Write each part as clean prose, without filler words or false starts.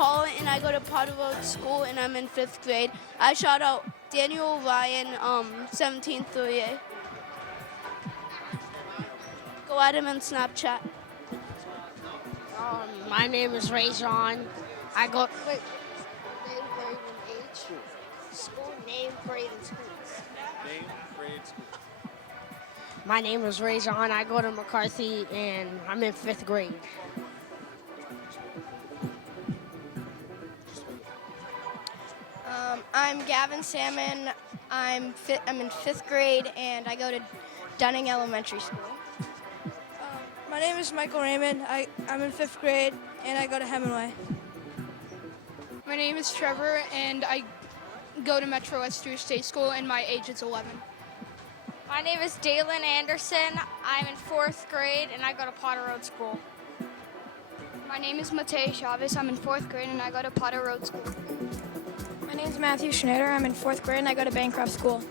Paul, and I go to Brotherhood School, and I'm in 5th grade. I shout out Daniel Ryan, 1738. Go at him on Snapchat. My name is Ray John. I go. Wait. Name, grade, and age. School name, grade, and schools. Name, grade, school. My name is Ray John. I go to McCarthy, and I'm in 5th grade. I'm Gavin Salmon. I'm in 5th grade, and I go to Dunning Elementary School. My name is Michael Raymond. I'm in 5th grade, and I go to Hemingway. My name is Trevor, and I go to Metro West State School, and my age is 11. My name is Dalen Anderson. I'm in 4th grade, and I go to Potter Road School. My name is Mateo Chavez. I'm in 4th grade, and I go to Potter Road School. My name is Matthew Schneider. I'm in 4th grade, and I go to Bancroft School.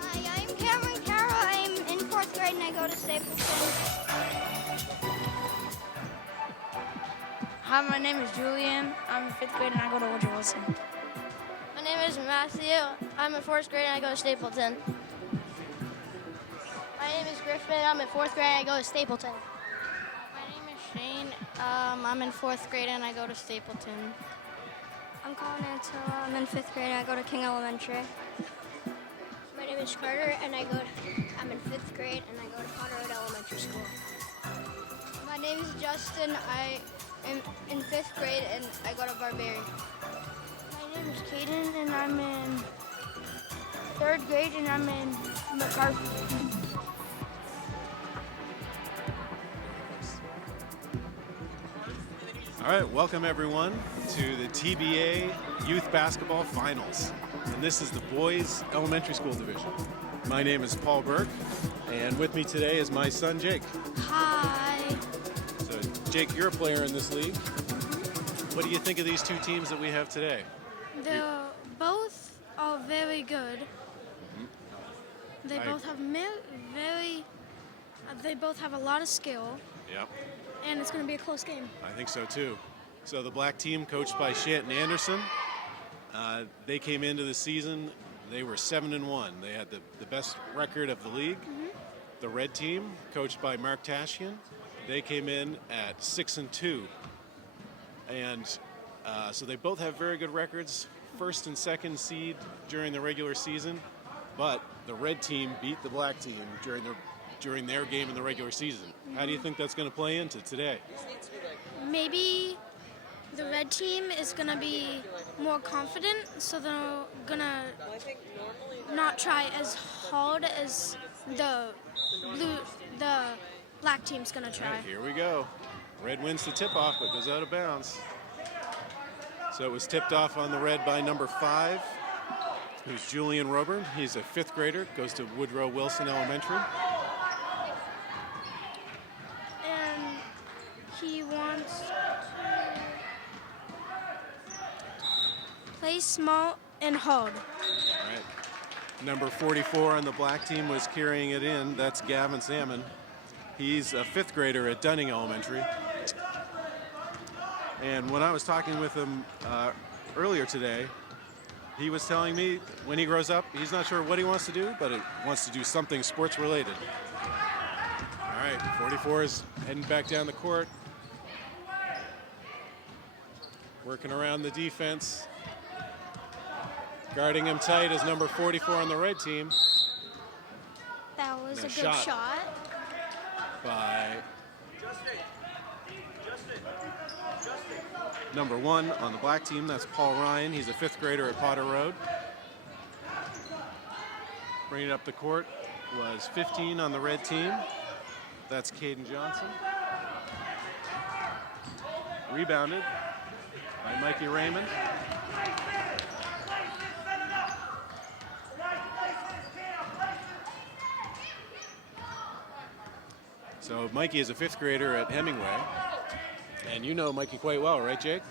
Hi, I'm Cameron Carroll. I'm in 4th grade, and I go to Stapleton. Hi, my name is Julian. I'm in 5th grade, and I go to Woodrow Wilson. My name is Matthew. I'm in 4th grade, and I go to Stapleton. My name is Griffin. I'm in 4th grade, and I go to Stapleton. My name is Shane. I'm in 4th grade, and I go to Stapleton. I'm Colin Antilla. I'm in 5th grade, and I go to King Elementary. My name is Carter, and I'm in 5th grade, and I go to Potter Road Elementary School. My name is Justin. I am in 5th grade, and I go to Barbary. My name is Caden, and I'm in 3rd grade, and I'm in McCarthy. All right, welcome everyone to the TBA Youth Basketball Finals. And this is the Boys Elementary School Division. My name is Paul Burke, and with me today is my son, Jake. Hi. So, Jake, you're a player in this league. What do you think of these two teams that we have today? They're both are very good. They both have they both have a lot of skill, Yep, and it's going to be a close game. I think so too. So the black team, coached by Shanton Anderson, they came into the season, they were 7-1. They had the best record of the league. The red team, coached by Mark Tashian, they came in at 6-2. And so they both have very good records, first and second seed during the regular season, but the red team beat the black team during their game in the regular season. How do you think that's going to play into today? Maybe the red team is going to be more confident, so they're going to not try as hard as the black team's going to try. All right, here we go. Red wins the tip-off, but goes out of bounds. So it was tipped off on the red by number 5, who's Julian Roburn. He's a 5th grader, goes to Woodrow Wilson Elementary. And he wants to play small and hard. All right. Number 44 on the black team was carrying it in. That's Gavin Salmon. He's a 5th grader at Dunning Elementary. And when I was talking with him earlier today, he was telling me when he grows up, he's not sure what he wants to do, but he wants to do something sports related. All right, 44 is heading back down the court. Working around the defense. Guarding him tight is number 44 on the red team. That was And a good shot. By number 1 on the black team, that's Paul Ryan. He's a 5th grader at Potter Road. Bringing it up the court was 15 on the red team. That's Caden Johnson. Rebounded by Mikey Raymond. So Mikey is a 5th grader at Hemingway. And you know Mikey quite well, right, Jake?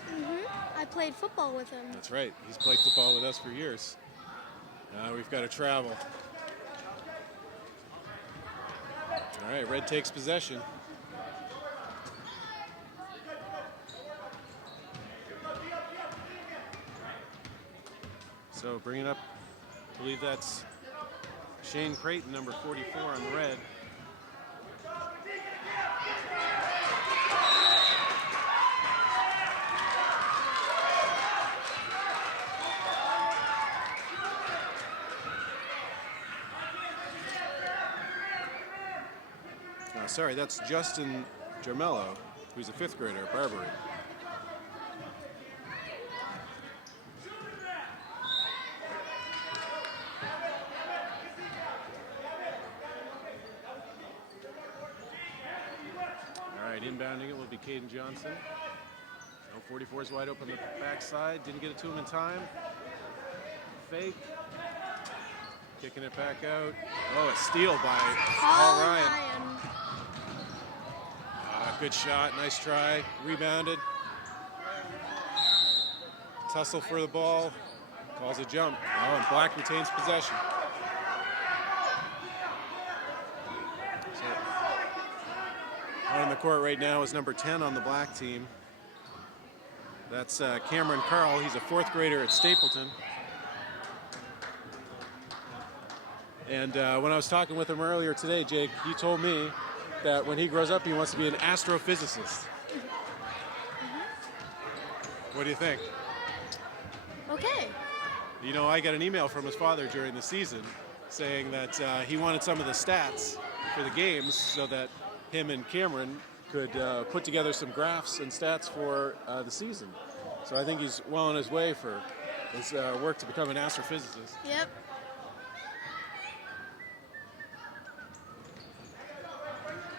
I played football with him. That's right. He's played football with us for years. We've got to travel. All right, red takes possession. So bringing up, I believe that's Shane Creighton, number 44 on the red. Sorry, that's Justin Germello, who's a 5th grader at Barbary. All right, inbounding it will be Caden Johnson. No, 44 is wide open the backside. Didn't get it to him in time. Fake. Kicking it back out. Oh, a steal by Paul Ryan. Good shot, nice try, rebounded. Tussle for the ball, calls a jump. Oh, and Black retains possession. So, on the court right now is number 10 on the Black team. That's Cameron Carl, he's a 4th grader at Stapleton. And when I was talking with him earlier today, Jake, he told me that when he grows up, he wants to be an astrophysicist. What do you think? Okay. You know, I got an email from his father during the season saying that he wanted some of the stats for the games so that him and Cameron could put together some graphs and stats for the season. So I think he's well on his way for his work to become an astrophysicist. Yep.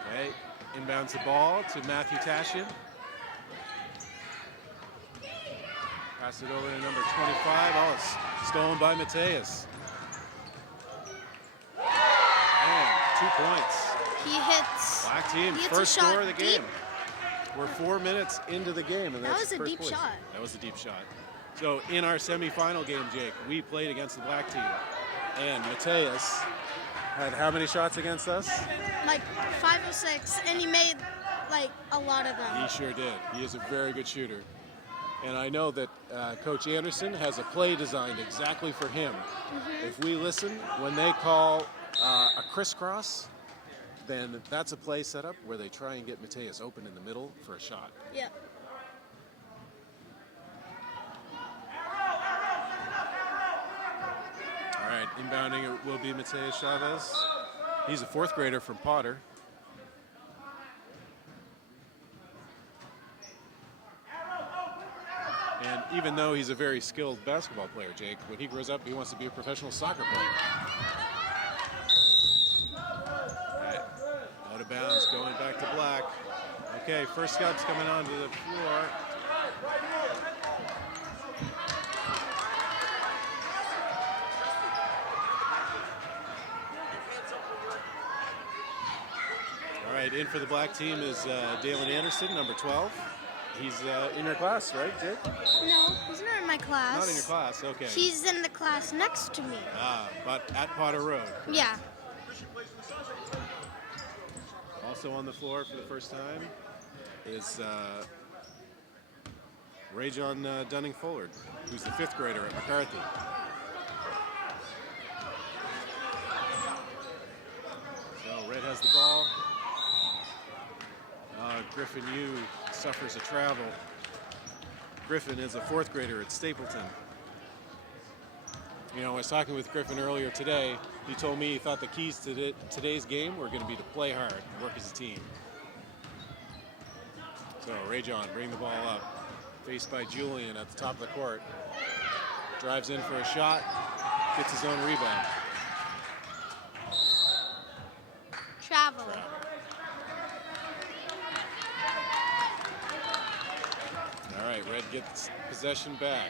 Okay, inbounds the ball to Matthew Tashian. Pass it over to number 25. Oh, it's stolen by Mateus. And 2 points. He hits. Black team, He hits first a shot score of the game. deep. We're 4 minutes into the game, and That that's was a first deep place. shot. That was a deep shot. So in our semifinal game, Jake, we played against the Black team, and Mateus had how many shots against us? Like 5 or 6, and he made like a lot of them. He sure did. He is a very good shooter. And I know that Coach Anderson has a play designed exactly for him. If we listen, when they call a crisscross, then that's a play set up where they try and get Mateus open in the middle for a shot. Yeah. All right, inbounding it will be Mateus Chavez. He's a 4th grader from Potter. And even though he's a very skilled basketball player, Jake, when he grows up, he wants to be a professional soccer player. All right, out of bounds, going back to Black. Okay, first scouts coming onto the floor. All right, in for the Black team is Dalen Anderson, number 12. He's in your class, right, Jake? No, he's not in my class. Not in your class, okay. He's in the class next to me. But at Potter Road. Correct? Yeah. Also on the floor for the first time is Rajon Dunning-Fullard, who's the 5th grader at McCarthy. So Red has the ball. Griffin Yu suffers a travel. Griffin is a 4th grader at Stapleton. You know, I was talking with Griffin earlier today. He told me he thought the keys to today's game were going to be to play hard and work as a team. So Rajon bring the ball up. Faced by Julian at the top of the court. Drives in for a shot. Gets his own rebound. Travel. All right, Red gets possession back.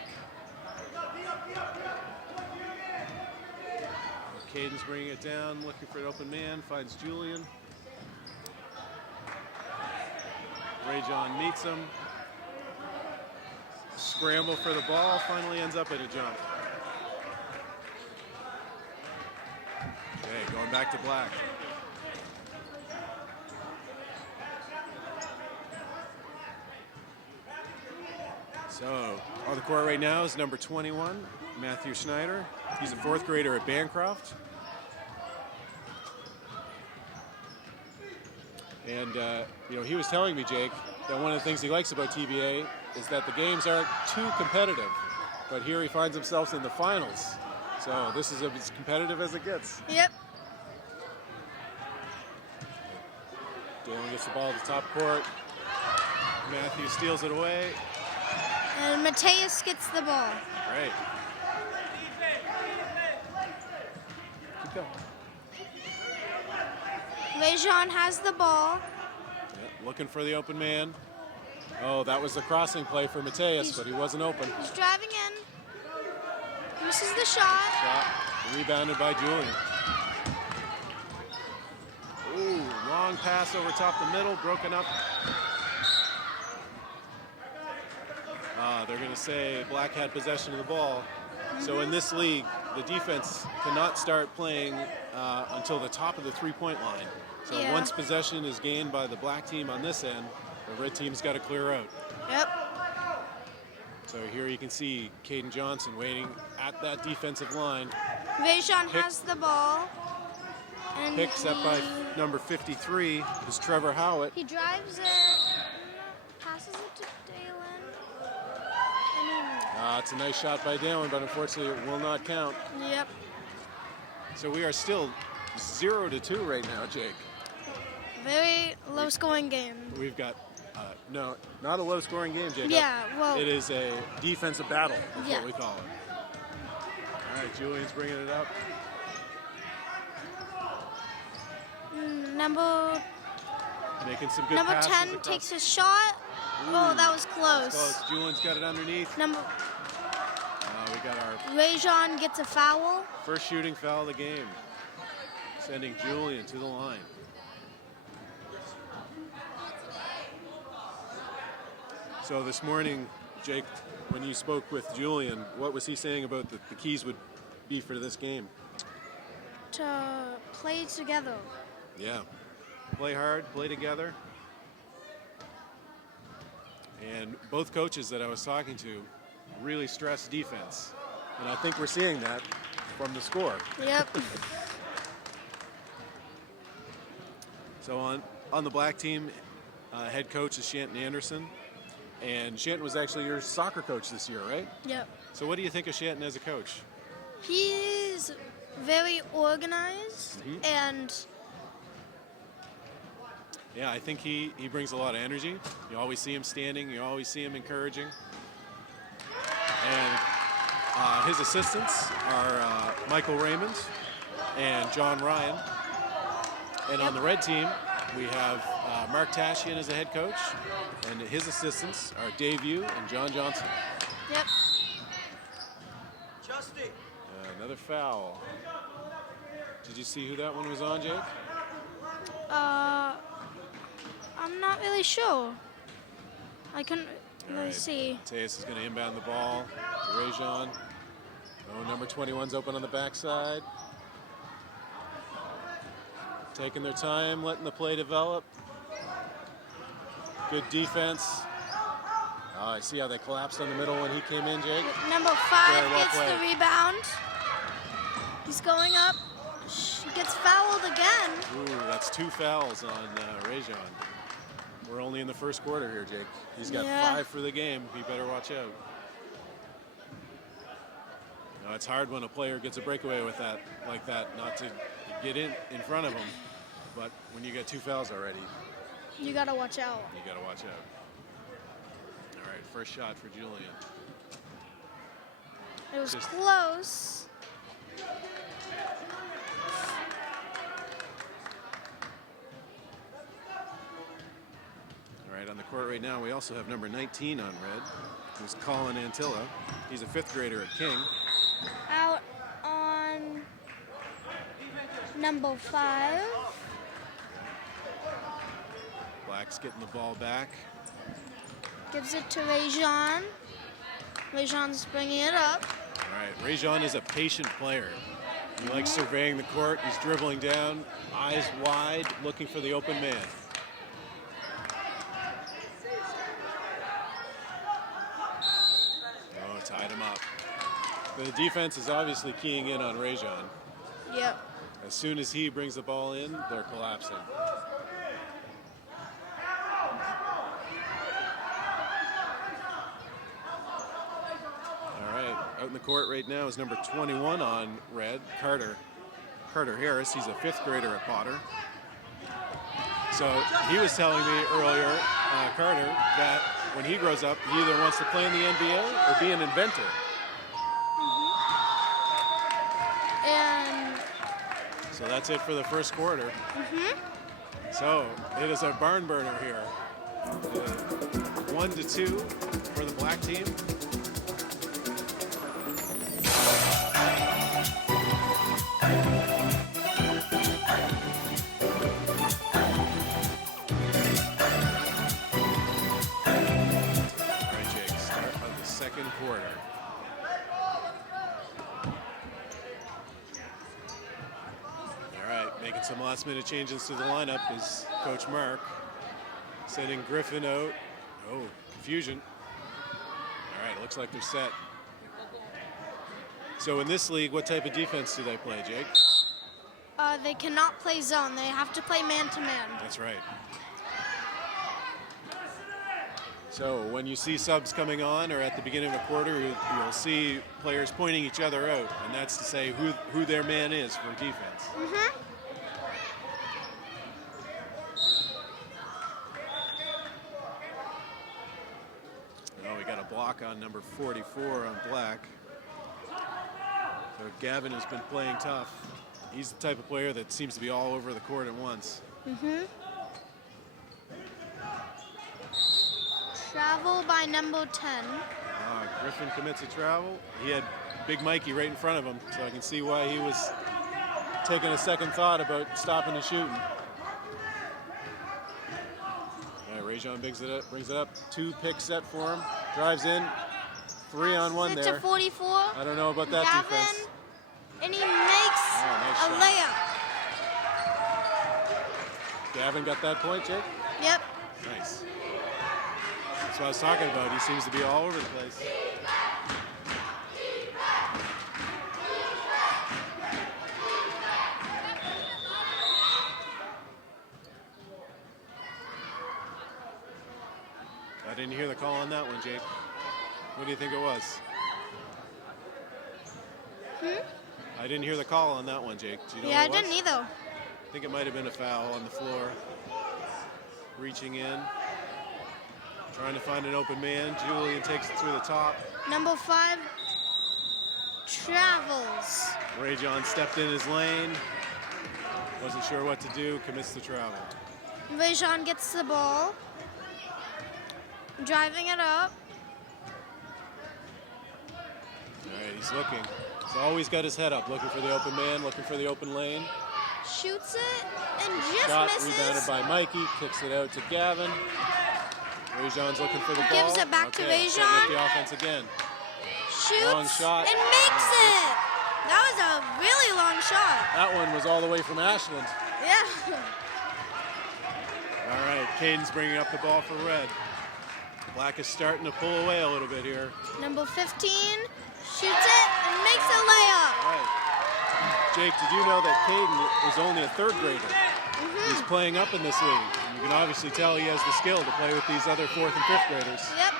Caden's bringing it down, looking for an open man, finds Julian. Rajon meets him. Scramble for the ball, finally ends up at a jump. Okay, going back to Black. So, on the court right now is number 21, Matthew Schneider. He's a 4th grader at Bancroft. And, he was telling me, Jake, that one of the things he likes about TBA is that the games aren't too competitive. But here he finds himself in the finals. So this is as competitive as it gets. Yep. Dalen gets the ball to the top court. Matthew steals it away. And Mateus gets the ball. Right. Keep going. Lejean has the ball. Yeah, looking for the open man. Oh, that was the crossing play for Mateus, but he wasn't open. He's driving in. Misses the shot. Shot rebounded by Julian. Ooh, long pass over top the middle, broken up. They're going to say Black had possession of the ball. So in this league, the defense cannot start playing until the top of the three-point line. So once possession is gained by the Black team on this end, the Red team's got to clear out. Yep. So here you can see Caden Johnson waiting at that defensive line. Lejean has the ball. And Picked up by number 53 is Trevor Howitt. He drives it, passes it to Dalen. It's a nice shot by Dalen, but unfortunately it will not count. Yep. So we are still 0-2 right now, Jake. Very low-scoring game. We've got, no, not a low-scoring game, Jake. Yeah, well. It is a defensive battle, is Yeah. what we call it. All right, Julian's bringing it up. Making some good Number passes 10 across. takes a shot. Oh, that was close. Close. Julian's got it underneath. Number We got our Lejean gets a foul. first shooting foul of the game, sending Julian to the line. So this morning, Jake, when you spoke with Julian, what was he saying about the keys would be for this game? To play together. Yeah. Play hard, play together. And both coaches that I was talking to really stress defense. And I think we're seeing that from the score. Yep. So on the Black team, head coach is Shanton Anderson. And Shanton was actually your soccer coach this year, right? Yep. So what do you think of Shanton as a coach? He's very organized and Yeah, I think he brings a lot of energy. You always see him standing. You always see him encouraging. And his assistants are Michael Raymond and John Ryan. And on the Red team, we have Mark Tashian as the head coach. And his assistants are Dave Yu and John Johnson. yep. Another foul. Did you see who that one was on, Jake? I'm not really sure. I couldn't really right. see. Mateus is going to inbound the ball to Rajon. Oh, number 21's open on the backside. Taking their time, letting the play develop. Good defense. Oh, I see how they collapsed on the middle when he came in, Jake. Number 5 Very well gets played. the rebound. He's going up. Gets fouled again. Ooh, that's 2 fouls on Rajon. We're only in the first quarter here, Jake. He's got 5 for the game. He better watch out. No, it's hard when a player gets a breakaway with that, like that, not to get in front of him. But when you get 2 fouls already, You gotta watch out. you got to watch out. All right, first shot for Julian. It was Just- close. All right, on the court right now, we also have number 19 on red, who's Colin Antilla. He's a 5th grader at King. Out on number 5. Black's getting the ball back. Gives it to Rajon. Rajon's bringing it up. All right, Rajon is a patient player. He likes surveying the court. He's dribbling down, eyes wide, looking for the open man. Oh, tied him up. The defense is obviously keying in on Rajon. Yep. As soon as he brings the ball in, they're collapsing. All right, out in the court right now is number 21 on red, Carter Harris. He's a 5th grader at Potter. So he was telling me earlier, Carter, that when he grows up, he either wants to play in the NBA or be an inventor. And So that's it for the first quarter. So it is a barn burner here. 1-2 for the black team. All right, Jake, start of the second quarter. Making some last-minute changes to the lineup is Coach Mark. Sending Griffin out. Oh, confusion. All right, looks like they're set. So in this league, what type of defense do they play, Jake? they cannot play zone. They have to play man-to-man. That's right. So when you see subs coming on or at the beginning of a quarter, you'll see players pointing each other out, and that's to say who their man is for defense. Oh, we got a block on number 44 on black. So Gavin has been playing tough. He's the type of player that seems to be all over the court at once. Travel by number 10. Griffin commits a travel. He had Big Mikey right in front of him, so I can see why he was taking a second thought about stopping and shooting. All right, Rajon brings it up. 2-pick set for him. Drives in. 3-on-1 It's there. a 44. I don't know about that Gavin, defense. and he makes nice a shot. layup. Gavin got that point, Jake? Yep. Nice. That's what I was talking about. He seems to be all over the place. I didn't hear the call on that one, Jake. What do you think it was? I didn't hear the call on that one, Jake. Do you know Yeah, I what it was? didn't either. I think it might have been a foul on the floor. Reaching in. Trying to find an open man. Julian takes it through the top. Number 5 travels. Rajon stepped in his lane. Wasn't sure what to do. Commits the travel. Rajon gets the ball. Driving it up. All right, he's looking. He's always got his head up, looking for the open man, looking for the open lane. Shoots it and just Shot misses. rebounded by Mikey. Kicks it out to Gavin. Rajon's looking for the ball. Gives it back to Okay, setting Rajon. up the offense again. Shoots Long shot. and makes it. That was a really long shot. That one was all the way from Ashland. Yeah. All right, Caden's bringing up the ball for red. Black is starting to pull away a little bit here. Number 15 shoots it and makes a layup. All right. Jake, did you know that Caden is only a 3rd grader? He's playing up in this league. And you can obviously tell he has the skill to play with these other 4th and 5th graders. Yep.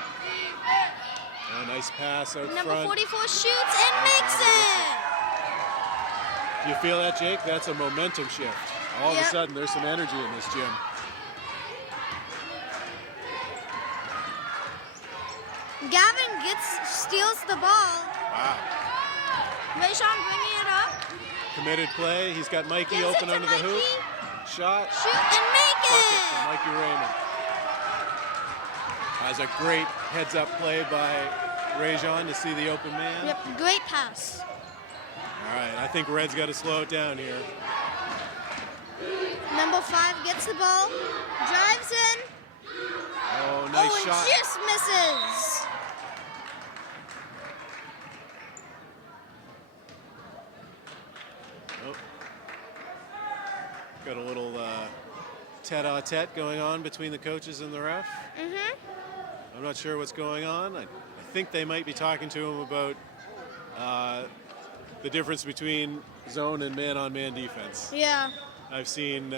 A nice pass out Number front. 44 shoots and makes it. Do you feel that, Jake? That's a momentum shift. All of a Yep. sudden, there's some energy in this gym. Gavin steals the ball. Wow. Rajon bringing it up. Committed play. He's got Mikey Gives it open to under the hoop. Mikey. Shot. Shoot and make Bucket it. from Mikey Raymond. That's a great heads-up play by Rajon to see the open man. Yep, great pass. All right, I think Red's got to slow it down here. Number 5 gets the ball, drives in. Oh, nice and shot. just misses. Oh. Got a little tete-a-tete going on between the coaches and the ref. I'm not sure what's going on. I think they might be talking to him about the difference between zone and man-on-man defense. Yeah. I've seen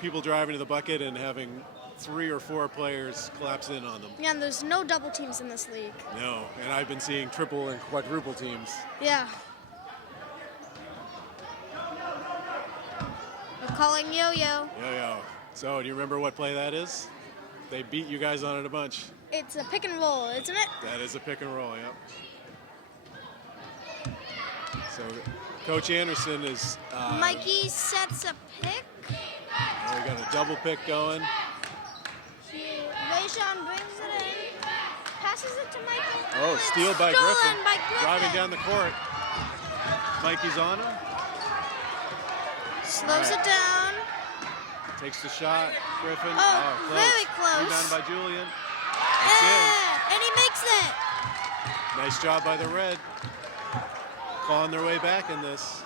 people driving to the bucket and having 3 or 4 players collapse in on them. Yeah, and there's no double teams in this league. No, and I've been seeing triple and quadruple teams. Yeah. We're calling yo-yo. Yo-yo. So, do you remember what play that is? They beat you guys on it a bunch. It's a pick and roll, isn't it? That is a pick and roll, yep. So, Coach Anderson is... Mikey sets a pick. we got a double pick going. Rajon brings it in. Passes it to Mikey. Oh, steal by Stolen Griffin. by Griffin. Driving down the court. Mikey's on him. Slows it down. Takes the shot. Griffin. Oh, close. very close. Rebound by Julian. It's And he makes it. in. Nice job by the Red. Clawing their way back in this.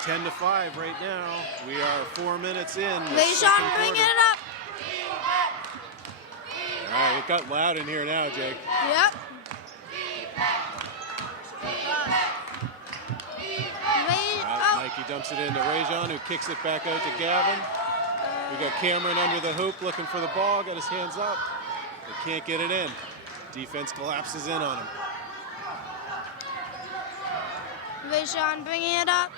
10-5 right now. We are 4 minutes in. Rajon bringing it up. All right, it got loud in here now, Jake. Yep. Mikey dumps it into Rajon, who kicks it back out to Gavin. We got Cameron under the hoop looking for the ball, got his hands up, but can't get it in. Defense collapses in on him. Rajon bringing it up.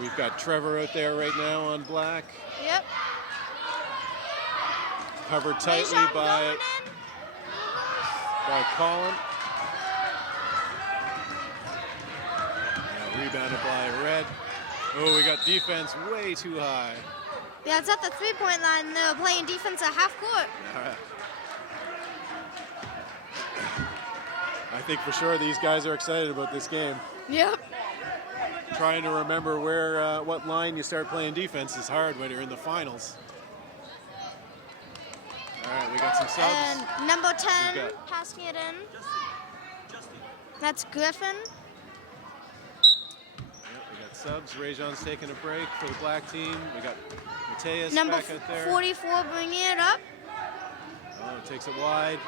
We've got Trevor out there right now on black. Yep. Covered tightly Rajon by Colin. Rebounded by Red. Oh, we got defense way too high. Yeah, it's at the three-point line. They're playing defense at half court. All right. I think for sure these guys are excited about this game. Yep. Trying to remember what line you start playing defense is hard when you're in the finals. All right, we got some subs. And number 10 passing it in. That's Griffin. We got subs. Rajon's taking a break for the black team. We got Mateus Number back out there. 44 bringing it up. Oh, takes it wide.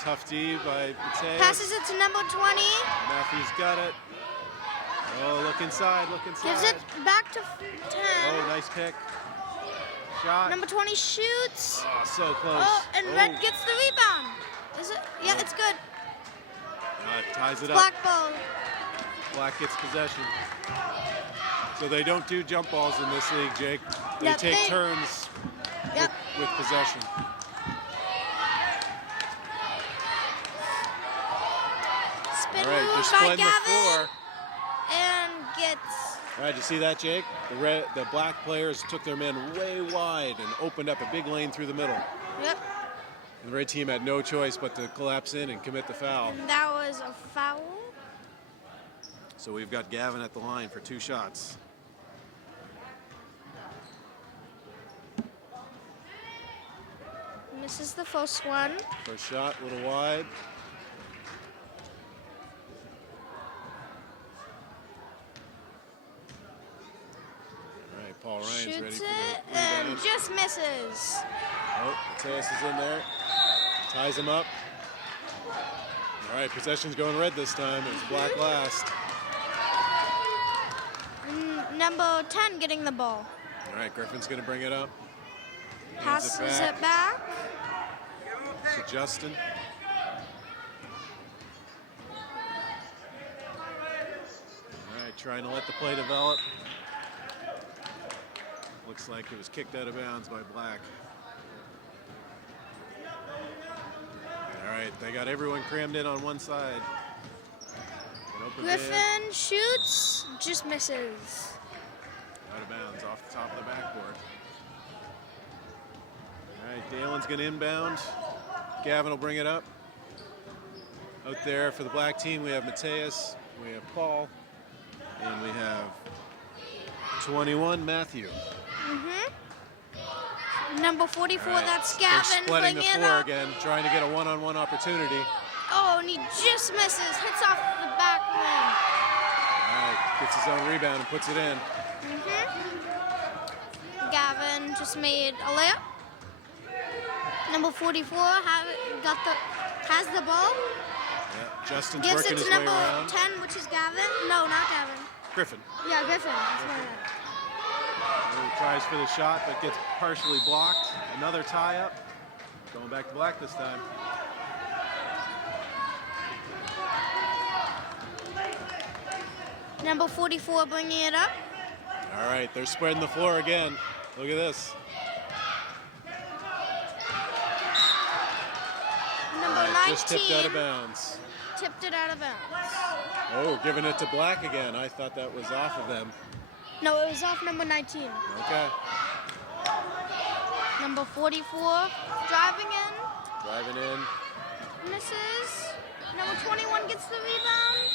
Tough D by Mateus. Passes it to number 20. Matthews got it. Oh, look inside, look inside. Gives it back to 10. Oh, nice pick. Shot. Number 20 shoots. Oh, so close. Oh, and Red gets the rebound. Is it? Yeah, it's good. Ties it up. Black ball. Black gets possession. So they don't do jump balls in this league, Jake. They Yep, take turns with possession. Spin All right, they're move by splitting the Gavin. floor. And gets... All right, you see that, Jake? The black players took their men way wide and opened up a big lane through the middle. Yep. And the red team had no choice but to collapse in and commit the foul. And that was a foul. So we've got Gavin at the line for 2 shots. Misses the first one. First shot, a little wide. All right, Paul Ryan's ready Shoots for it the and rebound. just misses. Oh, Mateus is in there. Ties him up. All right, possession's going red this time. It's black last. Number 10 getting the ball. All right, Griffin's going to bring it up. Passes it back. To Justin. All right, trying to let the play develop. Looks like it was kicked out of bounds by Black. All right, they got everyone crammed in on one side. Griffin shoots, just misses. Out of bounds, off the top of the backboard. All right, Dalen's going to inbound. Gavin will bring it up. Out there for the black team, we have Mateus, we have Paul, and we have 21, Matthew. Number 44, Right. that's They're Gavin splitting bringing the it floor up. again, trying to get a one-on-one opportunity. Oh, and he just misses, hits off the back rim. All right, gets his own rebound and puts it in. Gavin just made a layup. Number 44 got the has the ball. Yeah, Justin's Gives working it his to way number around. 10, which is Gavin. No, not Gavin. Griffin. Yeah, Griffin. That's what I meant. He tries for the shot, but gets partially blocked. Another tie up. Going back to black this time. Number 44 bringing it up. All right, they're spreading the floor again. Look at this. Number All right, 19 just tipped out of bounds. tipped it out of bounds. Oh, giving it to black again. I thought that was off of them. No, it was off number 19. Okay. Number 44 driving in. Driving in. Misses. Number 21 gets the rebound.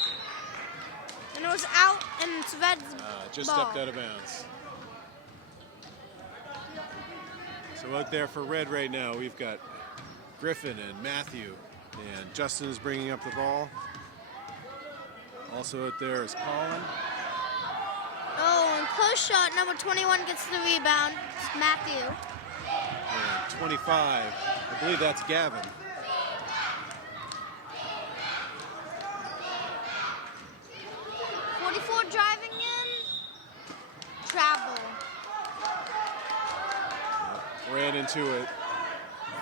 And it was out, and it's Red's Just ball. stepped out of bounds. So out there for red right now, we've got Griffin and Matthew. And Justin is bringing up the ball. Also out there is Colin. Oh, and close shot. Number 21 gets the rebound. It's Matthew. And 25, I believe that's Gavin. Driving in. Travel. Ran into a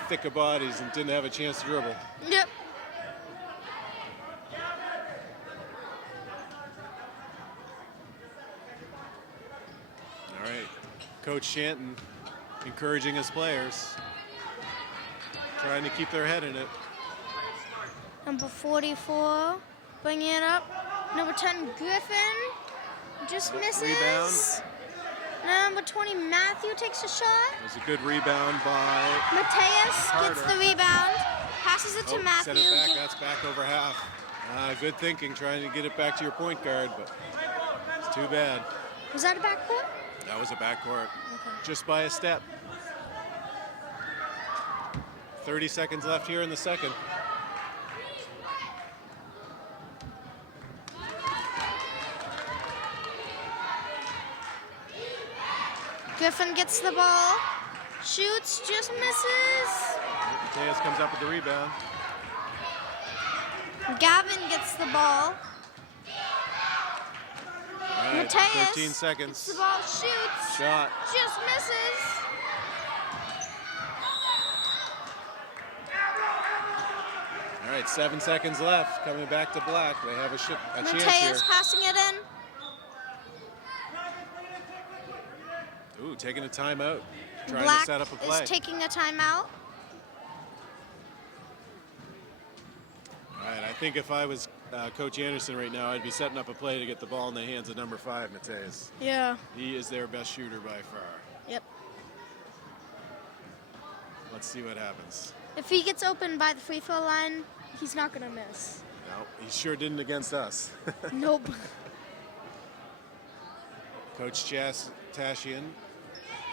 thick of bodies and didn't have a chance to dribble. Yep. All right, Coach Shanton encouraging his players, trying to keep their head in it. Number 44 bringing it up. Number 10 Griffin just misses. Rebound. Number 20 Matthew takes a shot. It was a good rebound by Mateus gets Carter. the rebound, passes it to Matthew. Set it back. That's back over half. Good thinking, trying to get it back to your point guard, but it's too bad. Was that a backcourt? That was a backcourt, Okay. just by a step. 30 seconds left here in the second. Griffin gets the ball, shoots, just misses. Mateus comes up with the rebound. Gavin gets the ball. All right, Mateus 13 seconds. gets the ball, shoots, Shot. just misses. All right, 7 seconds left. Coming back to black. They have a chance here. Mateus passing it in. Ooh, taking a timeout. Trying Black to set up a play. is taking a timeout. All right, I think if I was Coach Anderson right now, I'd be setting up a play to get the ball in the hands of number 5, Mateus. Yeah. He is their best shooter by far. Yep. Let's see what happens. If he gets open by the free throw line, he's not gonna miss. No, he sure didn't against us. Nope. Coach Tashian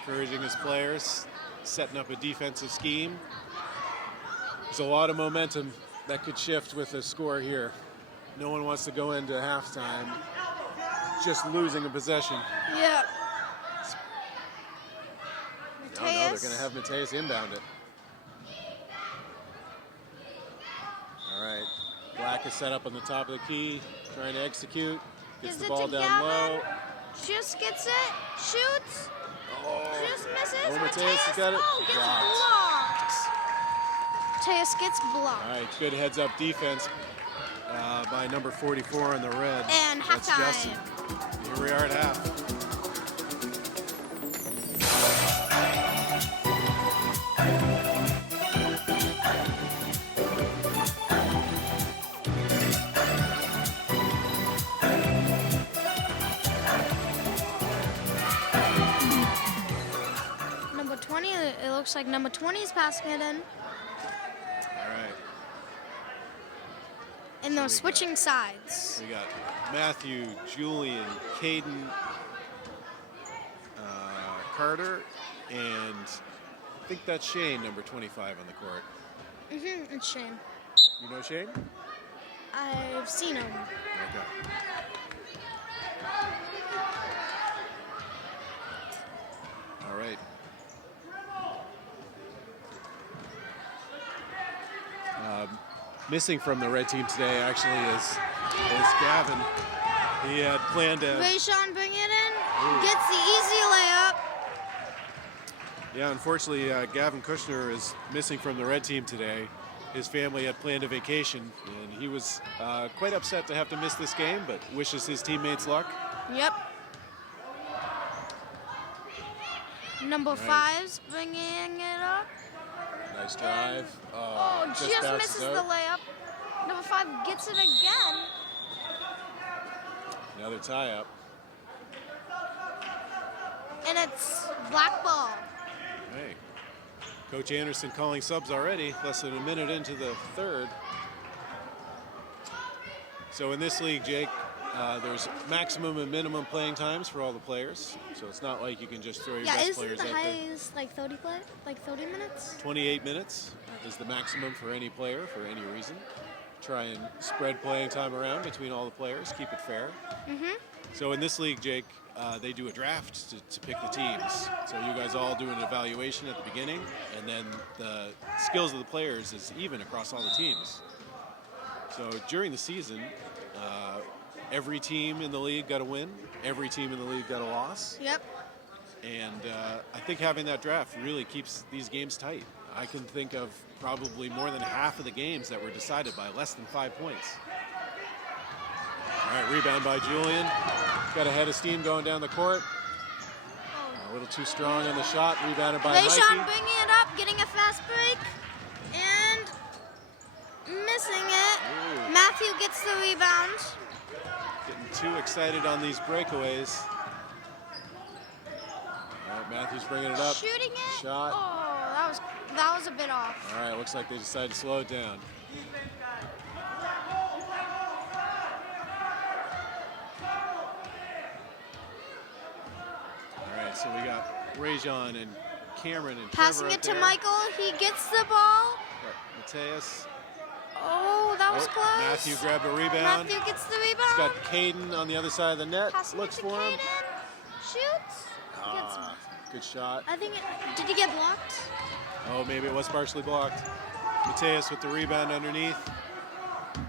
encouraging his players, setting up a defensive scheme. There's a lot of momentum that could shift with a score here. No one wants to go into halftime just losing a possession. Yeah. Oh, no, they're going to have Mateus inbound it. All right, Black is set up on the top of the key, trying to execute. Gets Gives the it ball to down Gavin. low. Just gets it, shoots, just misses. Oh, Mateus has got it. Gets Blocked. blocked. Mateus gets blocked. All right, good heads-up defense by number 44 in the red. And That's halftime. Justin. Here we are at half. Number 20, it looks like number 20 is passing it in. All right. And they're switching sides. We got Matthew, Julian, Caden, Carter, and I think that's Shane, number 25 on the court. It's Shane. You know Shane? I've seen him. Okay. All right. missing from the red team today actually is Gavin. He had planned to. Rayshawn bring it in. Gets the easy layup. Yeah, unfortunately, Gavin Kushner is missing from the red team today. His family had planned a vacation, and he was quite upset to have to miss this game, but wishes his teammates luck. Yep. Number 5's bringing it up. Nice drive. Oh, just misses the layup. Number 5 gets it again. Another tie-up. And it's black ball. Hey, Coach Anderson calling subs already, less than a minute into the third. So in this league, Jake, there's maximum and minimum playing times for all the players. So it's not like you can just throw your best players out there. Yeah, isn't the highest like 30 minutes? 28 minutes is the maximum for any player for any reason. Try and spread playing time around between all the players, keep it fair. So in this league, Jake, they do a draft to pick the teams. So you guys all do an evaluation at the beginning, and then the skills of the players is even across all the teams. So during the season, every team in the league got a win, every team in the league got a loss. Yep. And I think having that draft really keeps these games tight. I can think of probably more than half of the games that were decided by less than 5 points. All right, rebound by Julian. Got a head of steam going down the court. A little too strong on the shot. Rebounded by Mikey. Rayshawn bringing it up, getting a fast break, and missing it. Ooh. Matthew gets the rebound. Getting too excited on these breakaways. All right, Matthew's bringing it up. Shooting it. Shot. Oh, that was a bit off. All right, looks like they decided to slow it down. All right, so we got Rajon and Cameron and Passing Trevor it to there. Michael. He gets the ball. Got Mateus. Oh, that was close. Matthew grabbed a rebound. Matthew gets the He's rebound. got Caden on the other side of the net. Passing Looks it to for him. Caden. Shoots. Ah, good shot. Did he get blocked? Oh, maybe it was partially blocked. Mateus with the rebound underneath.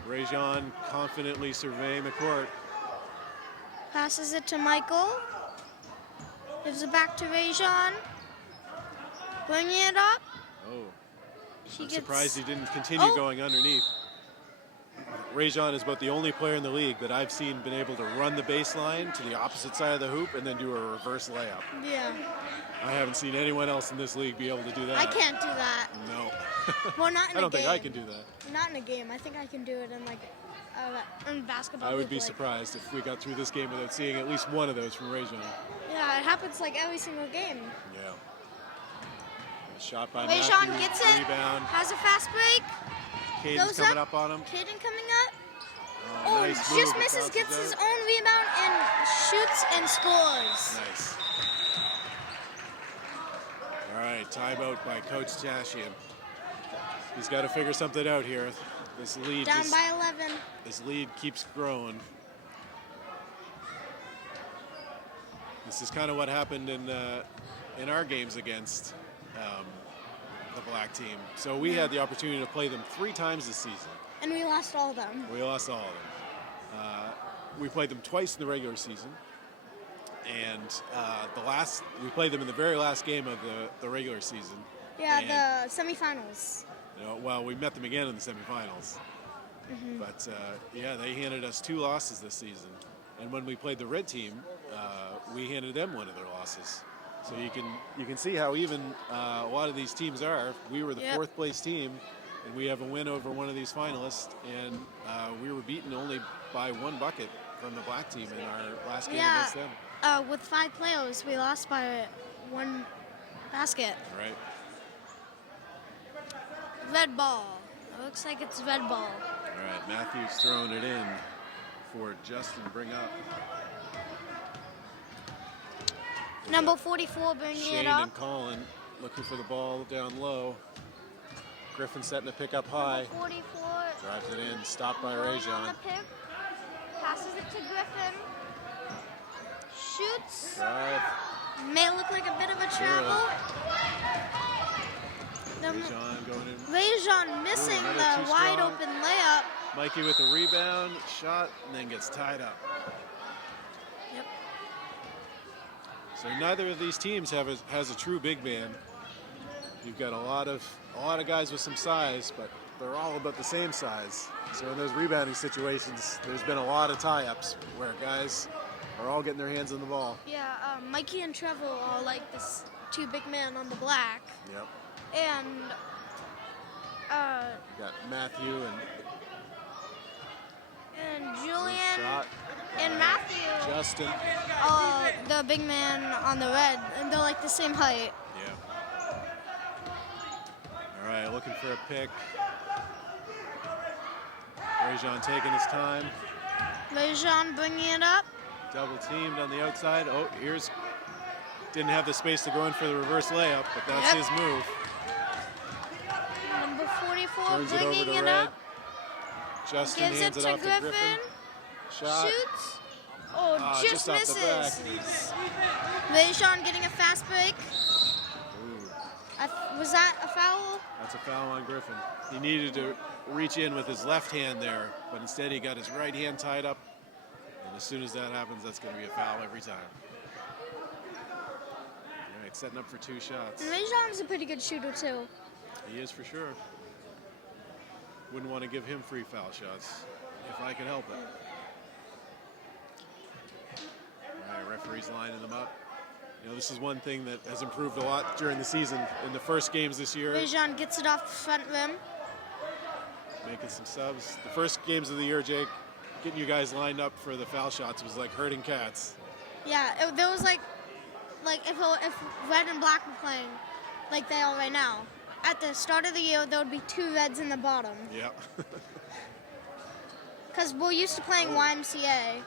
Rajon confidently surveying the court. Passes it to Michael. Gives it back to Rajon. Bringing it up. Oh, He I'm gets. surprised he didn't continue going underneath. Rajon is about the only player in the league that I've seen been able to run the baseline to the opposite side of the hoop and then do a reverse layup. Yeah. I haven't seen anyone else in this league be able to do that. I can't do that. No. Well, not in I a don't game. think I can do that. Not in a game. I think I can do it in in basketball. I would be surprised if we got through this game without seeing at least one of those from Rajon. Yeah, it happens like every single game. Yeah. A shot by Rajon Matthew. gets it. Rebound. Has a fast break. Caden's Goes coming up on him. Caden coming up. Oh, nice move Just misses, across the gets his zone. own rebound and shoots and scores. Nice. All right, timeout by Coach Tashian. He's got to figure something out here. This lead Down by 11. This lead keeps growing. This is kind of what happened in our games against the black team. So we had the opportunity to play them 3 times this season. And we lost all of them. We lost all of them. We played them twice in the regular season, and we played them in the very last game of the regular season. Yeah, And, the semifinals. well, we met them again in the semifinals. But yeah, they handed us 2 losses this season, and when we played the red team, we handed them one of their losses. So you can see how even a lot of these teams are. We were the 4th place team, and we have a win over one of these finalists, and we were beaten only by 1 bucket from the black team in our last game against them. With 5 players, we lost by 1 basket. Right. Red ball. It looks like it's red ball. All right, Matthew's throwing it in for Justin to bring up. Number 44 bringing Shane it up. and Colin looking for the ball down low. Griffin setting the pick up high. Number 44. Drives it in, stopped by going on Rajon. the pick. Passes it to Griffin. Shoots. Drive. May look like a bit of a travel. Rajon going in. Rajon missing another the too wide strong. open layup. Mikey with a rebound, shot, and then gets tied up. Yep. So neither of these teams has a true big man. You've got a lot of guys with some size, but they're all about the same size. So in those rebounding situations, there's been a lot of tie-ups where guys are all getting their hands on the ball. Yeah, Mikey and Trevor are like this two big men on the black. Yep. And You got Matthew and Julian shot. and Matthew, Justin. the big man on the red, and they're like the same height. Yeah. All right, looking for a pick. Rajon taking his time. Rajon bringing it up. Double teamed on the outside. Oh, didn't have the space to go in for the reverse layup, but that's his move. Number 44 Turns it over bringing to it Red. up. Justin Gives it hands it to off to Griffin. Shot. Shoots. Oh, just off the back. misses. Rajon getting a fast break. Ooh, Was that a foul? that's a foul on Griffin. He needed to reach in with his left hand there, but instead he got his right hand tied up. And as soon as that happens, that's going to be a foul every time. All right, setting up for 2 shots. And Rajon's a pretty good shooter too. He is for sure. Wouldn't want to give him free foul shots if I could help it. All right, referees lining them up. You know, this is one thing that has improved a lot during the season. In the first games this year, Rajon gets it off the front rim. making some subs. The first games of the year, Jake, getting you guys lined up for the foul shots was like herding cats. Yeah, there was like if red and black were playing, like they are right now. At the start of the year, there would be 2 reds in the bottom. Yeah. Because we're used to playing YMCA.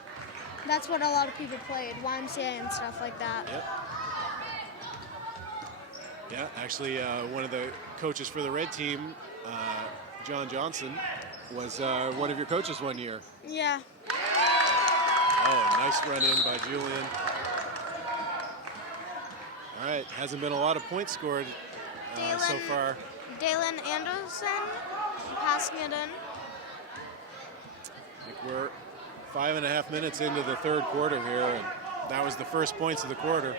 That's what a lot of people played, YMCA and stuff like that. Yep. Yeah, actually, one of the coaches for the red team, John Johnson, was one of your coaches one year. Yeah. Oh, nice run in by Julian. All right, hasn't been a lot of points scored so far. Dalen Anderson passing it in. I think we're 5.5 minutes into the third quarter here, and that was the first points of the quarter.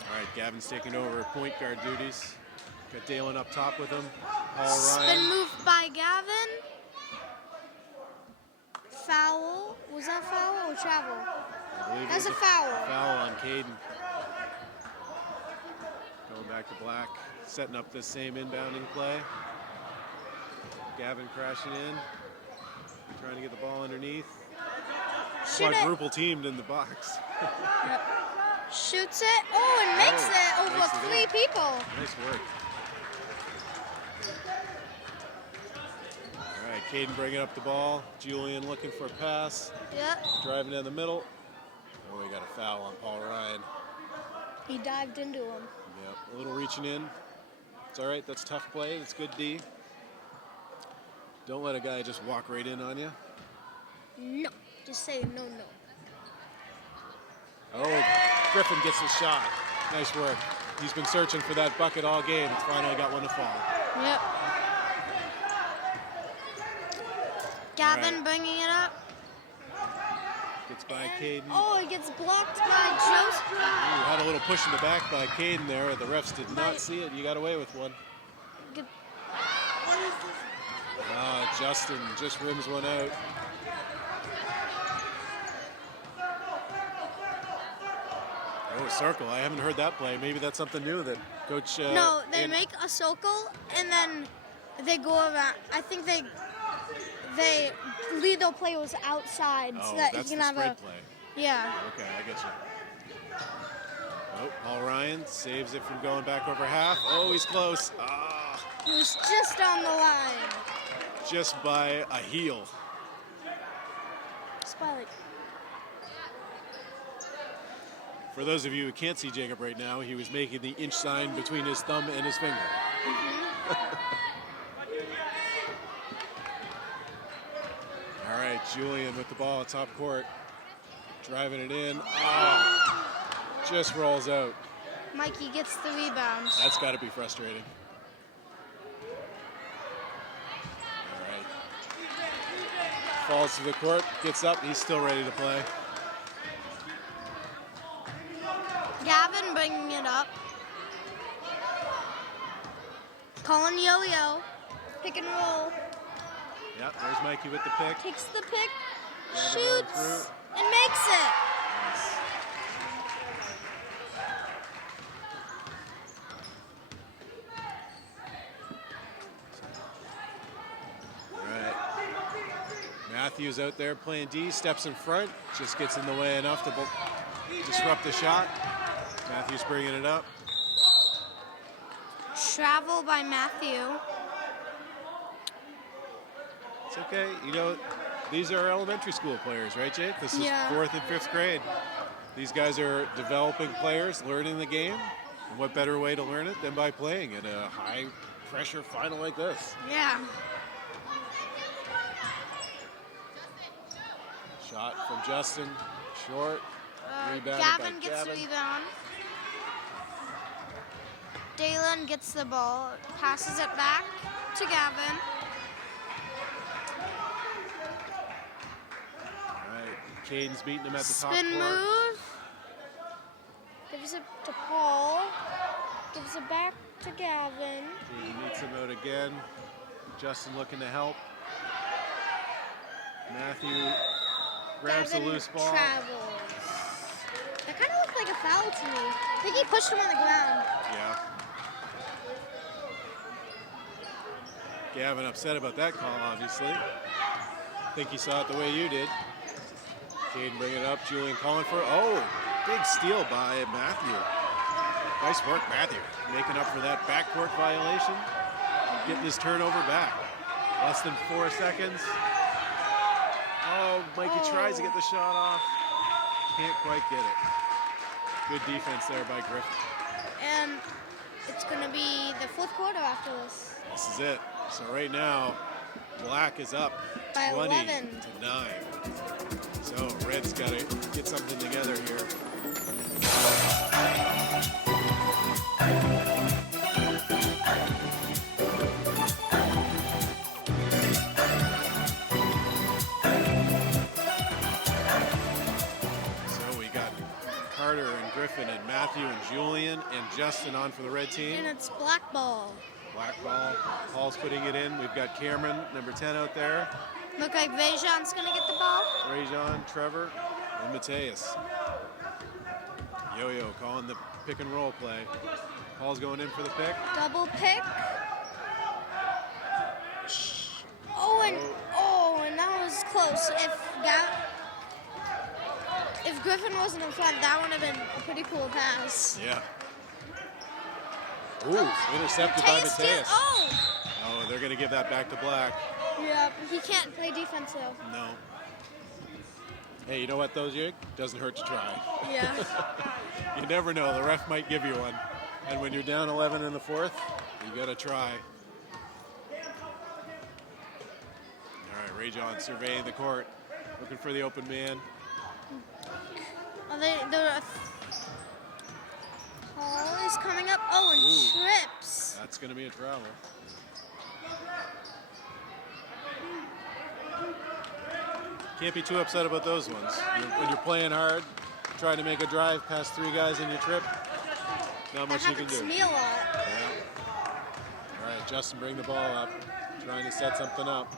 All right, Gavin's taking over point guard duties. Got Dalen up top with him. Paul Spin Ryan. move by Gavin. Foul. Was that foul or travel? I believe it That's was a foul. Foul on Caden. Going back to Black, setting up the same inbounding play. Gavin crashing in, trying to get the ball underneath. Shoot it. Quadruple teamed in the box. Shoots it. Oh, and makes it over makes it 3 in. people. Nice work. All right, Caden bringing up the ball. Julian looking for a pass. Yep. Driving down the middle. Oh, we got a foul on Paul Ryan. He dived into him. Yep, a little reaching in. It's all right, that's tough play. That's good D. Don't let a guy just walk right in on you. No. Just say no. Oh, Griffin gets the shot. Nice work. He's been searching for that bucket all game. It's finally got one to fall. Yep. Gavin right. bringing it up. Gets by Caden. Oh, it gets blocked by Joseph. Ooh, had a little push in the back by Caden there. The refs did not see it. You got away with one. Good. Justin just rims one out. Oh, circle. I haven't heard that play. Maybe that's something new that Coach... No, they make a circle and then they go around. I think they lead their players outside so that that's you can the have spread a... play. Yeah. Okay, I get you. Oh, Paul Ryan saves it from going back over half. Oh, he's close. He was just on the line. Just by a heel. Just by like... For those of you who can't see Jacob right now, he was making the inch sign between his thumb and his finger. All right, Julian with the ball at top court. Driving it in. Oh, just rolls out. Mikey gets the rebound. That's got to be frustrating. All right. Falls to the court, gets up, he's still ready to play. Gavin bringing it up. Calling yo-yo. Pick and roll. Yep, there's Mikey with the pick. Takes the pick, Gavin shoots, going through. and makes it. Nice. All right. Matthews out there playing D, steps in front, just gets in the way enough to disrupt the shot. Matthews bringing it up. Travel by Matthew. It's okay. You know, these are elementary school players, right, Jake? This is Yeah. 4th and 5th grade. These guys are developing players, learning the game. And what better way to learn it than by playing in a high-pressure final like this? Yeah. Shot from Justin, short. Rebounded Gavin by gets Gavin. the rebound. Dalen gets the ball, passes it back to Gavin. All right, Caden's beating him at the top Spin court. move. Gives it to Paul. Gives it back to Gavin. Caden meets him out again. Justin looking to help. Matthew grabs Gavin the loose ball. travels. That kind of looked like a foul to me. I think he pushed him on the ground. Yeah. Gavin upset about that call, obviously. I think he saw it the way you did. Caden bring it up. Julian calling for it. Oh, big steal by Matthew. Nice work, Matthew. Making up for that backcourt violation. Getting his turnover back. Less than 4 seconds. Oh, Mikey tries to get the shot off. Can't quite get it. Good defense there by Griffin. And it's going to be the 4th quarter after this. This is it. So right now, Black is up By 20 11. to 9. So Red's got to get something together here. So we got Carter and Griffin and Matthew and Julian and Justin on for the red team. And it's black ball. Black ball. Paul's putting it in. We've got Cameron, number 10, out there. Look like Vejan's going to get the ball. Rajon, Trevor, and Mateus. Yo-Yo calling the pick and roll play. Paul's going in for the pick. Double pick. Oh, and that was close. If Griffin wasn't in front, that would have been a pretty cool pass. Yeah. Ooh, intercepted by Mateus. Oh! Oh, they're going to give that back to Black. Yeah, he can't play defense though. No. Hey, you know what though, Jake? Doesn't hurt to try. Yeah. You never know. The ref might give you one. And when you're down 11 in the 4th, you got to try. All right, Rajon surveying the court, looking for the open man. Paul is coming up. Oh, and Ooh. trips. That's going to be a travel. Can't be too upset about those ones. When you're playing hard, trying to make a drive past 3 guys in your trip, not much you can Happens do. to me a lot. Yeah. All right, Justin, bring the ball up, trying to set something up.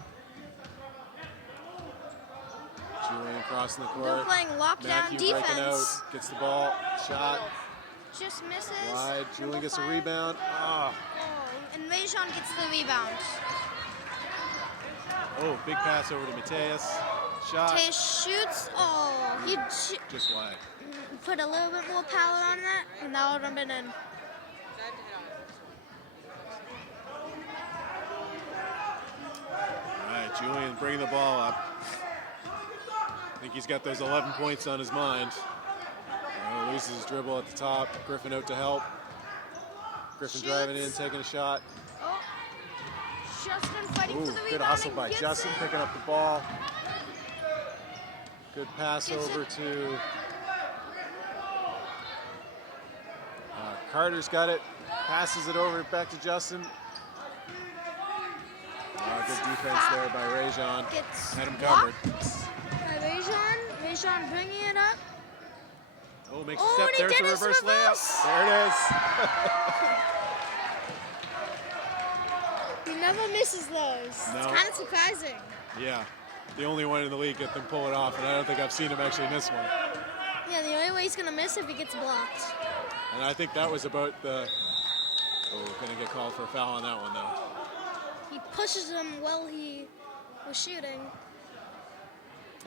Julian crossing the court. They're playing lockdown Matthew defense. breaking out, gets the ball, shot, Just misses. wide. Julian Number gets a 5. rebound. Ah. Oh, and Rajon gets the rebound. Oh, big pass over to Mateus. Shot. Mateus shoots. Oh, he Just wide. put a little bit more power on that, and that would have been in. All right, Julian bringing the ball up. I think he's got those 11 points on his mind. Loses his dribble at the top. Griffin out to help. Griffin driving in, taking a shot. Oh, Justin fighting Ooh, for the rebound. good hustle and by gets Justin, it. picking up the ball. Good pass Gets over it. to Carter's got it. Passes it over back to Justin. Good defense there by Rajon. Had him covered. By Rajon bringing it up. Oh, makes a step. There's a reverse layup. There it is. He never misses those. No. It's kind of surprising. Yeah. The only one in the league that can pull it off, and I don't think I've seen him actually miss one. Yeah, the only way he's going to miss if he gets blocked. And I think that was about the... Oh, we're going to get called for a foul on that one, though. He pushes him while he was shooting.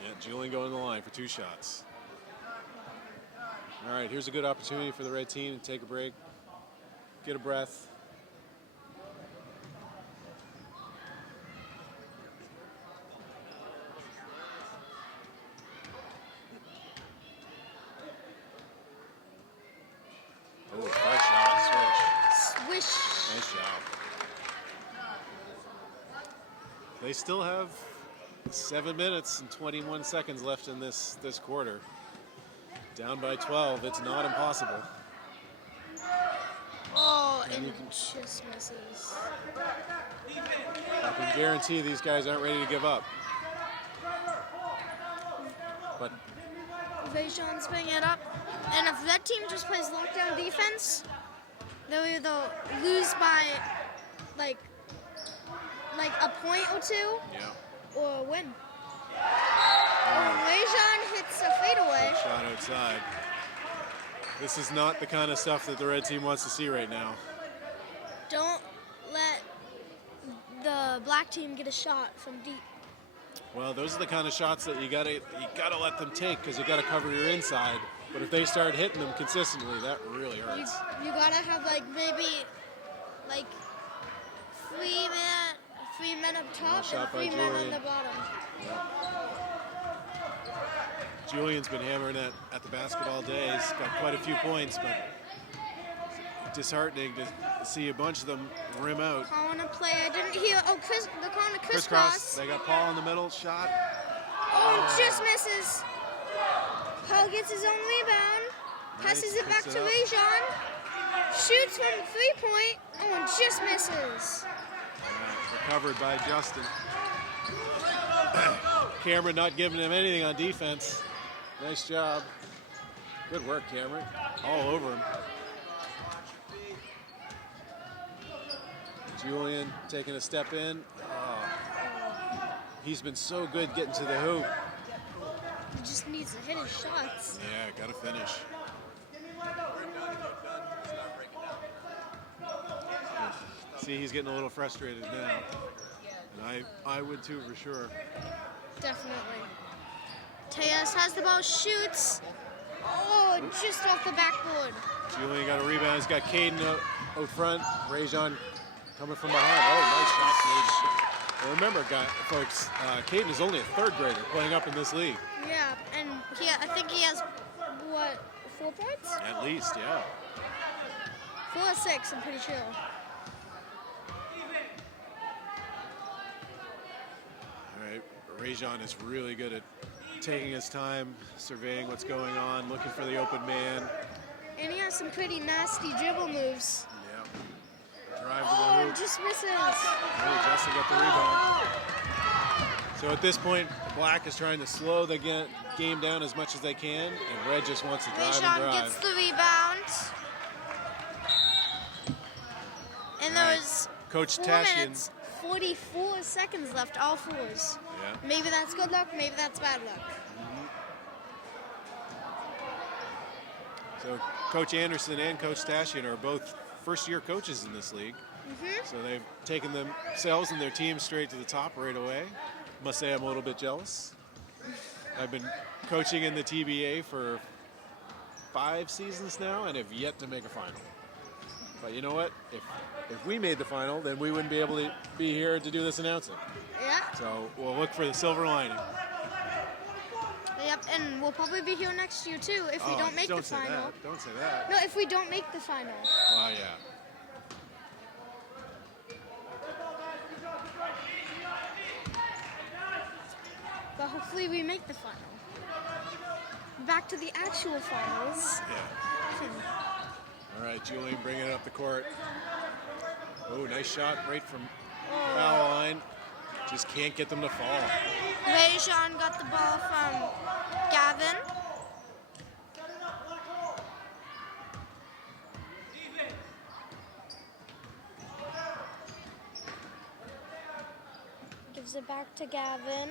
Yeah, Julian going to the line for 2 shots. All right, here's a good opportunity for the red team to take a break, get a breath. Oh, nice shot, swish. Swish. Nice job. They still have 7 minutes and 21 seconds left in this quarter. Down by 12, it's not impossible. Oh, and it just misses. I can guarantee these guys aren't ready to give up. But Rajon's bringing it up. And if that team just plays lockdown defense, they'll either lose by like a point or 2 or win. Rajon hits a fadeaway. Shot outside. This is not the kind of stuff that the red team wants to see right now. Don't let the black team get a shot from deep. Well, those are the kind of shots that you gotta let them take because you gotta cover your inside. But if they start hitting them consistently, that really hurts. You gotta have maybe 3 men up top and 3 men on the bottom. Julian's been hammering at the basket all day. He's got quite a few points, but disheartening to see a bunch of them rim out. Calling a play. I didn't hear. Oh, they're calling a crisscross. They got Paul in the middle. Shot. Oh, just misses. Paul gets his own rebound. Passes it back to Rajon. Shoots from 3-point. Oh, and just misses. Recovered by Justin. Cameron not giving him anything on defense. Nice job. Good work, Cameron. All over him. Julian taking a step in. He's been so good getting to the hoop. He just needs to hit his shots. Yeah, got to finish. See, he's getting a little frustrated now. And I would too, for sure. Definitely. Tejas has the ball, shoots. Oh, just off the backboard. Julian got a rebound. He's got Caden out front. Rajon coming from behind. Oh, nice shot, Caden. Well, remember, folks, Caden is only a 3rd grader playing up in this league. Yeah, and I think he has, 4 points? At least, yeah. 4 or 6, I'm pretty sure. All right, Rajon is really good at taking his time, surveying what's going on, looking for the open man. And he has some pretty nasty dribble moves. Yeah. Drive to the Oh, hoop. just misses. Oh, Justin got the rebound. So at this point, Black is trying to slow the game down as much as they can, and Red just wants to drive and Rajon drive. gets the rebound. And there was Coach 4 Tashian. minutes, 44 seconds left, all 4s. Yeah. Maybe that's good luck, maybe that's bad luck. So Coach Anderson and Coach Tashian are both first-year coaches in this league. So they've taken themselves and their team straight to the top right away. Must say I'm a little bit jealous. I've been coaching in the TBA for 5 seasons now and have yet to make a final. But you know what? If we made the final, then we wouldn't be able to be here to do this announcing. Yeah. So we'll look for the silver lining. Yep, and we'll probably be here next year too if we don't make the final. Don't say that. No, if we don't make the final. Oh, yeah. But hopefully we make the final. Back to the actual finals. Yeah. All right, Julian bringing it up the court. Oh, nice shot right from foul line. Just can't get them to fall. Rajon got the ball from Gavin. Gives it back to Gavin.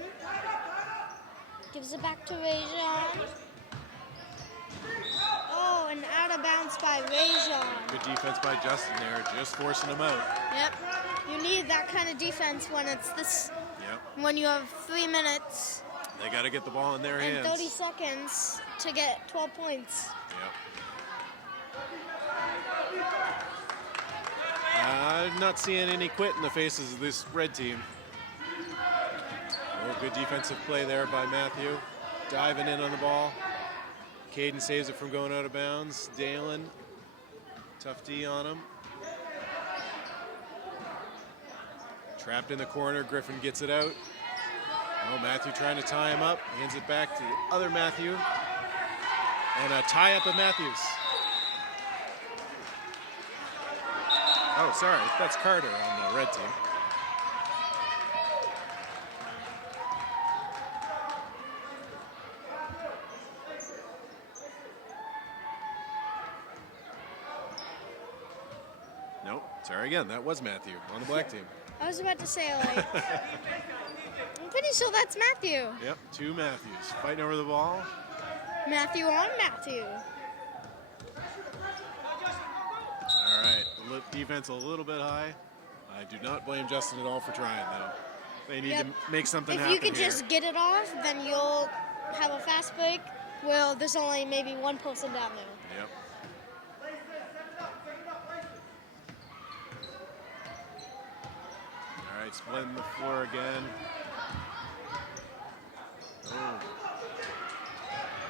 Gives it back to Rajon. Oh, and out of bounds by Rajon. Good defense by Justin there, just forcing them out. Yep. You need that kind of defense when it's this. Yep. When you have 3 minutes They got to get the ball in their and hands. 30 seconds to get 12 points. Yep. I'm not seeing any quit in the faces of this red team. Oh, good defensive play there by Matthew. Diving in on the ball. Caden saves it from going out of bounds. Dalen, tough D on him. Trapped in the corner, Griffin gets it out. Oh, Matthew trying to tie him up. Hands it back to the other Matthew. And a tie-up of Matthews. Oh, sorry, that's Carter on the red team. Nope, sorry again, that was Matthew on the black team. I was about to say, like, I'm pretty sure that's Matthew. Yep, 2 Matthews fighting over the ball. Matthew on Matthew. All right, defense a little bit high. I do not blame Justin at all for trying, though. They need to make something If happen you could here. just get it off, then you'll have a fast break. Well, there's only maybe one person down there. Yep. All right, splitting the floor again. Oh,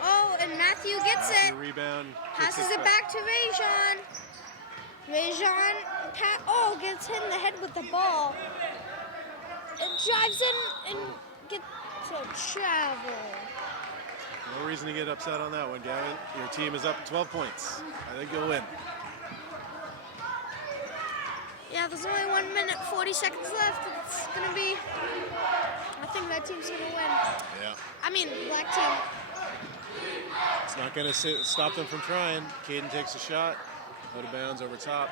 Oh, and Matthew gets Matthew it. rebound. Passes kicks it back to Rajon. Rajon gets hit in the head with the ball. And drives in and gets a travel. No reason to get upset on that one, Gavin. Your team is up 12 points. I think you'll win. Yeah, there's only 1 minute, 40 seconds left. It's going to be, I think that team's going to win. Yeah. I mean, black team. It's not going to stop them from trying. Caden takes a shot. Out of bounds over top.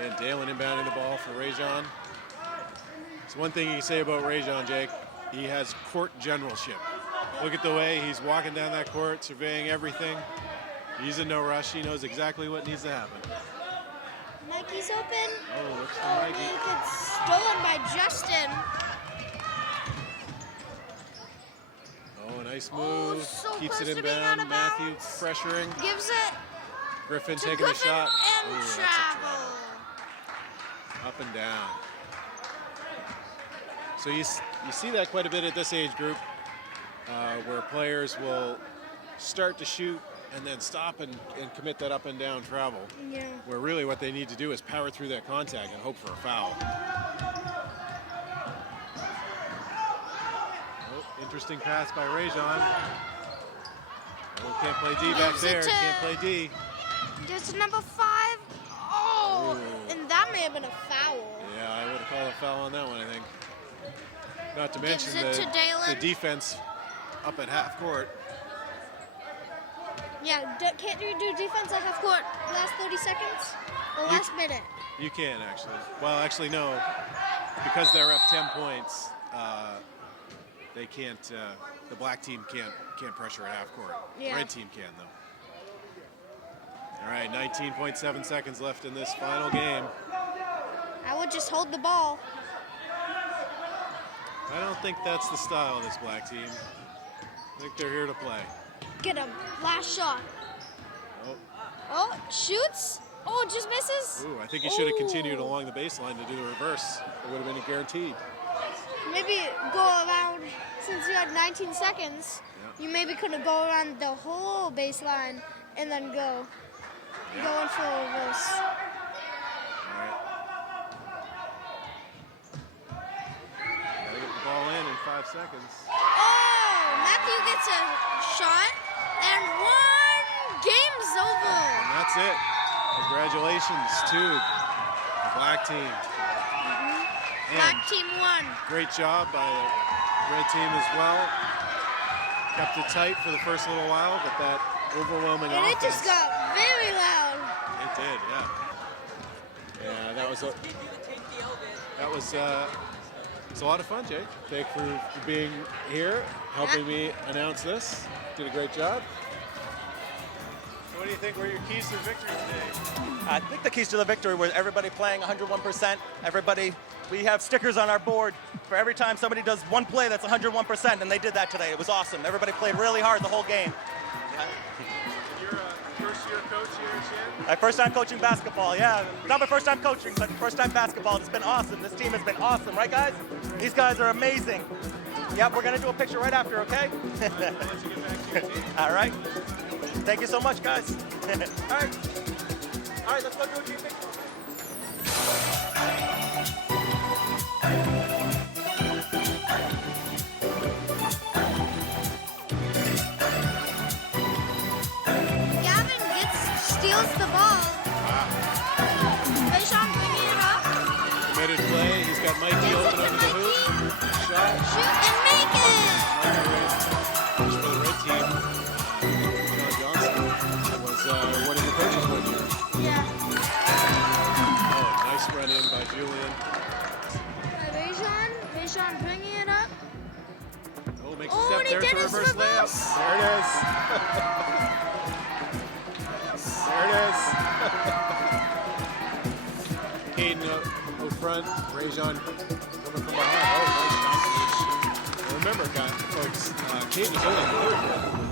And Dalen inbounding the ball for Rajon. It's one thing you can say about Rajon, Jake. He has court generalship. Look at the way he's walking down that court, surveying everything. He's in no rush. He knows exactly what needs to happen. Mikey's open. Oh, looks for Oh, Mikey. it gets stolen by Justin. Oh, nice move. so Keeps close it to being out inbound. of Matthew bounds. pressuring. Gives it Griffin to taking Griffin a shot. and Ooh, that's a travel. Up and down. So you see that quite a bit at this age group, where players will start to shoot and then stop and commit that up and down travel. Yeah. Where really what they need to do is power through that contact and hope for a foul. Oh, interesting pass by Rajon. Oh, can't play D back Gives it there. to- Can't play D. Gets to number 5. Oh, Ooh. and that may have been a foul. Yeah, I would have called a foul on that one, I think. Not to mention Gives it to Dalen. the defense up at half court. Yeah, can't you do defense at half court last 30 seconds? Or last minute? You can, actually. Well, actually, no. Because they're up 10 points, they can't, the black team can't pressure at half court. Yeah. The red team can, though. All right, 19.7 seconds left in this final game. I would just hold the ball. I don't think that's the style of this black team. I think they're here to play. Get a last shot. Oh, Oh, shoots. Oh, just misses. ooh, I think he should have continued Ooh. along the baseline to do the reverse. It would have been guaranteed. Maybe go around, since you had 19 seconds, Yeah. you maybe could have go around the whole baseline and then go. Yeah. Going for a reverse. All right. Gotta get the ball in 5 seconds. Oh, Matthew gets a shot and one game's over. And that's it. Congratulations to the black team. And Black team won. great job by the red team as well. Kept it tight for the first little while, but that overwhelming And offense. it just got very loud. It did, yeah. Yeah, that was it's a lot of fun, Jake. Thank you for being here, helping me announce this. Did a great job. So what do you think were your keys to victory today? I think the keys to the victory were everybody playing 101%. We have stickers on our board for every time somebody does one play that's 101%, and they did that today. It was awesome. Everybody played really hard the whole game. You're a first-year coach here at Shannon? My first time coaching basketball, yeah. Not my first time coaching, but first time basketball. It's been awesome. This team has been awesome, right, guys? These guys are amazing. Yep, we're going to do a picture right after, okay? All right. Thank you so much, guys. All right. All right, let's go do a team picture. Steals the ball. Rayshawn bringing it up. Committed play. He's got Mikey open under the hoop. Shot. Shoot and make it. Coach for the red team, John Johnson, was one of the coaches one year. Yeah. Oh, nice run in by Julian. Rayshawn bringing it up. Oh, makes a Oh, step. and he There's did the his reverse reverse. layup. There it is. There it is. Caden out front. Rajon coming from behind. Oh, nice shot. Remember, folks, Caden is only third.